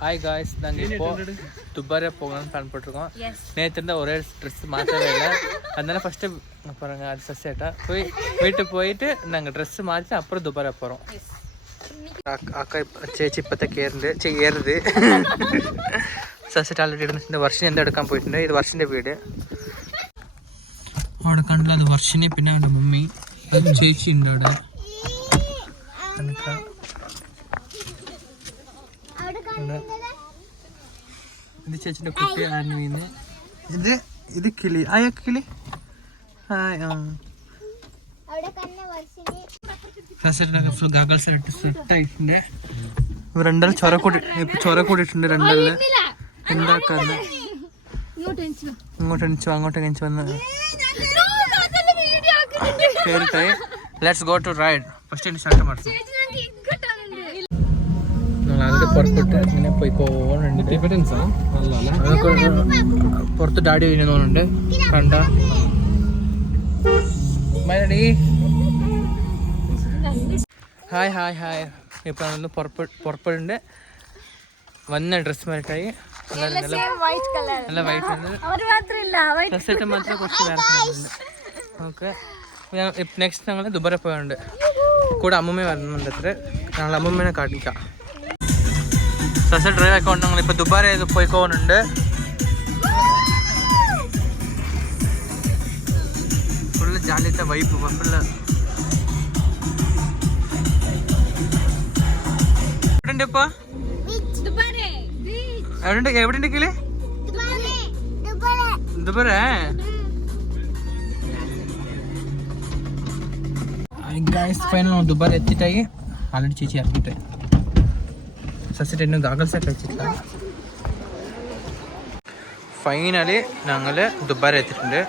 Hi guys, நாங்கள் இப்போ துபாரே போகலாம்னு பிளான் போட்டிருக்கோம். நேற்று ஒரே ட்ரெஸ் மாற்றவே இல்லை, அதனால ஃபஸ்ட்டு பாருங்க அது சஸ்ஸேட்டா போய் வீட்டுக்கு போயிட்டு நாங்கள் ட்ரெஸ்ஸு மாற்றி அப்புறம் துபாரே போகிறோம். அக்கா ചേച്ചി ഇപ്പോഴത്തേക്ക് ഏറുത് സസ്സെറ്റ് ആൾറെഡി ഇടുന്നുണ്ട്. വർഷിനെ എന്താ എടുക്കാൻ പോയിട്ടുണ്ട്. ഇത് വർഷിൻ്റെ വീട്. അവിടെ കണ്ടില്ല, അത് വർഷിനെ, പിന്നെ അവൻ്റെ മമ്മി, ചേച്ചി ഉണ്ട് അവിടെ. ഇത് ചേച്ചിൻ്റെ കുട്ടി ആൻവീന്ന്. ഇത് കിളി, കിളി. ഫുൾ ഗാഗിൾസ് ഇട്ട് സെറ്റായിട്ടുണ്ട്. രണ്ടാൾ ചൊര കൂടിയിട്ടുണ്ട്. രണ്ടാളില് എന്താക്കാന്ന് ഇങ്ങോട്ട് എണിച്ചു അങ്ങോട്ട് എണിച്ചു വന്ന് കേറിട്ടായി. Let's go to ride. First start ಮಾಡ್ತೀವಿ. നമ്മൾ ആദ്യം പുറത്തിട്ട് ഇങ്ങനെ പോയിക്കോണ്ട് പുറത്ത് ഡാഡി വരുന്നുണ്ട്. കണ്ട മലടി. Hi hi hi. ഇപ്പം നമ്മൾ പുറപ്പെടുണ്ട്. വന്ന ഡ്രസ് മാറ്റായി. നല്ല വൈറ്റ് ഉണ്ട്. ഡ്രസ്സായിട്ട് മാത്രമേ കുറച്ച് വേറെ ഉണ്ട്. ഓക്കെ, നെക്സ്റ്റ് ഞങ്ങൾ ദുബാരെ പോയുണ്ട്. കൂടെ അമ്മൂമ്മ വരുന്നുണ്ട്. അത്ര ഞങ്ങൾ അമ്മൂമ്മനെ കാണിക്കാം. സസ് ഡ്രൈവ് ആയിക്കൊണ്ട് ഞങ്ങളിപ്പോൾ ദുബാരെ പോയിക്കോണ്ട്. ഫുള്ള് ജാലിത്തെ വൈബ്. ഫുള്ള് എവിടെയുണ്ട് എവിടെയുണ്ടെങ്കില് ദുബാരെ. ഫൈനൽ ദുബാരെ എത്തിയിട്ടായി. ആൾറെഡി ചേച്ചി ഇറക്കിയിട്ട് സസ്സെറ്റ് എന്നെ ഗാഗിൾസൊക്കെ വെച്ചിട്ടില്ല. ഫൈനലി ഞങ്ങൾ ദുബാരെ എത്തിയിട്ടുണ്ട്.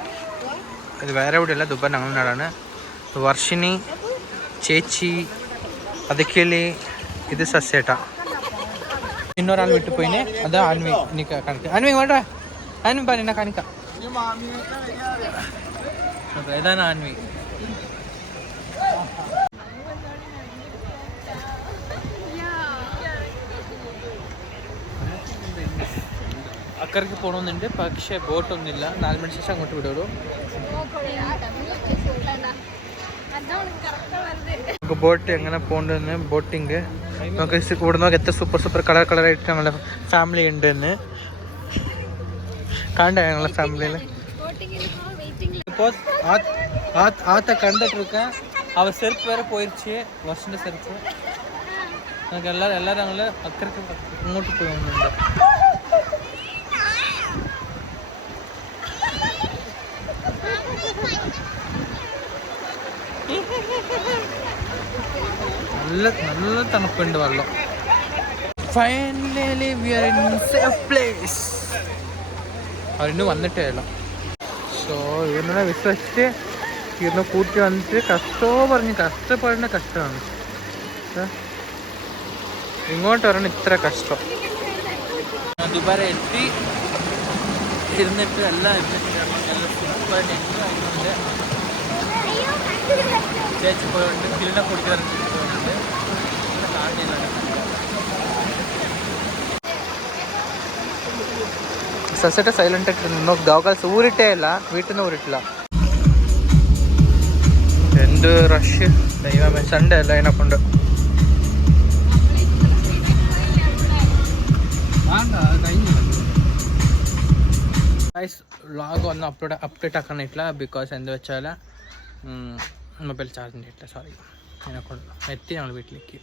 ഇത് വേറെ എവിടെയല്ല, ദുബാർ ഞങ്ങളുടെ നാടാണ്. വർഷിനി, ചേച്ചി, അത് കിളി, ഇത് സസ്സേട്ട. ഇന്നൊരാൾ വിട്ടു പോയിന്. അത് ആൻവി. എനിക്ക് കാണിക്കാം. ആൻവി വേണ്ട, ആൻവി പറ എന്നെ കാണിക്കാം. ഇതാണ് ആൻവി. അക്കരയ്ക്ക് പോകണമെന്നുണ്ട്, പക്ഷേ ബോട്ടൊന്നുമില്ല. 4 മണി ശേഷം അങ്ങോട്ട് വിടുള്ളൂ. നമുക്ക് ബോട്ട് എങ്ങനെ പോകണ്ടെന്ന്, ബോട്ടിങ് നമുക്ക് ഇവിടെ നോക്കി എത്ര സൂപ്പർ കളറായിട്ട് ഞങ്ങളുടെ ഫാമിലി ഉണ്ട് എന്ന് കണ്ട. ഞങ്ങളുടെ ഫാമിലിയിൽ ഇപ്പോൾ ആത്ത കണ്ടിട്ടിരിക്കാൻ അവർ സെരുപ്പ് വരെ പോയിരിച്ച്. വർഷൻ്റെ സെരുപ്പ് ഞങ്ങൾക്ക് എല്ലാവരും ഞങ്ങൾ അക്കരക്ക് ഇങ്ങോട്ട് പോകുന്നുണ്ട്. നല്ല തണുപ്പുണ്ട് വെള്ളം. Finally we are in safe place. അവരിന്ന് വന്നിട്ടേ ഉള്ളൂ. സോ ഇവരുടെ വിശ്വസിച്ച് ഇവരുടെ കൂട്ടി വന്നിട്ട് കഷ്ടപ്പെടുന്ന കഷ്ടമാണ്. ഇങ്ങോട്ട് വരണം ഇത്ര കഷ്ടം. ദുബാരെ എത്തി ഇരുന്നിട്ട് എല്ലാം സൂപ്പറായിട്ട് എൻജോയ് ആയിട്ടുണ്ട്. ചേച്ചി പോയിട്ട് കിളിനെ കുടിക്കാറുണ്ട്. സസ്സെറ്റ് സൈലന്റ് ആയിട്ട് ഗോഗിൾസ് ഊരിട്ടേ ഇല്ല, വീട്ടിൽ നിന്ന് ഊരിട്ടില്ല. എന്ത് റഷ് ദൈവമേ. സൺഡേ അല്ല, അതിനെക്കൊണ്ട് വ്ളോഗ് ഒന്നും അപ്ഡേറ്റ് ആക്കാനിട്ടില്ല. ബിക്കോസ് എന്താ വെച്ചാൽ മൊബൈൽ ചാർജിൻ്റെ ഇല്ല. സോറി, അതിനെക്കൊണ്ട് എത്തി ഞങ്ങൾ വീട്ടിലേക്ക്.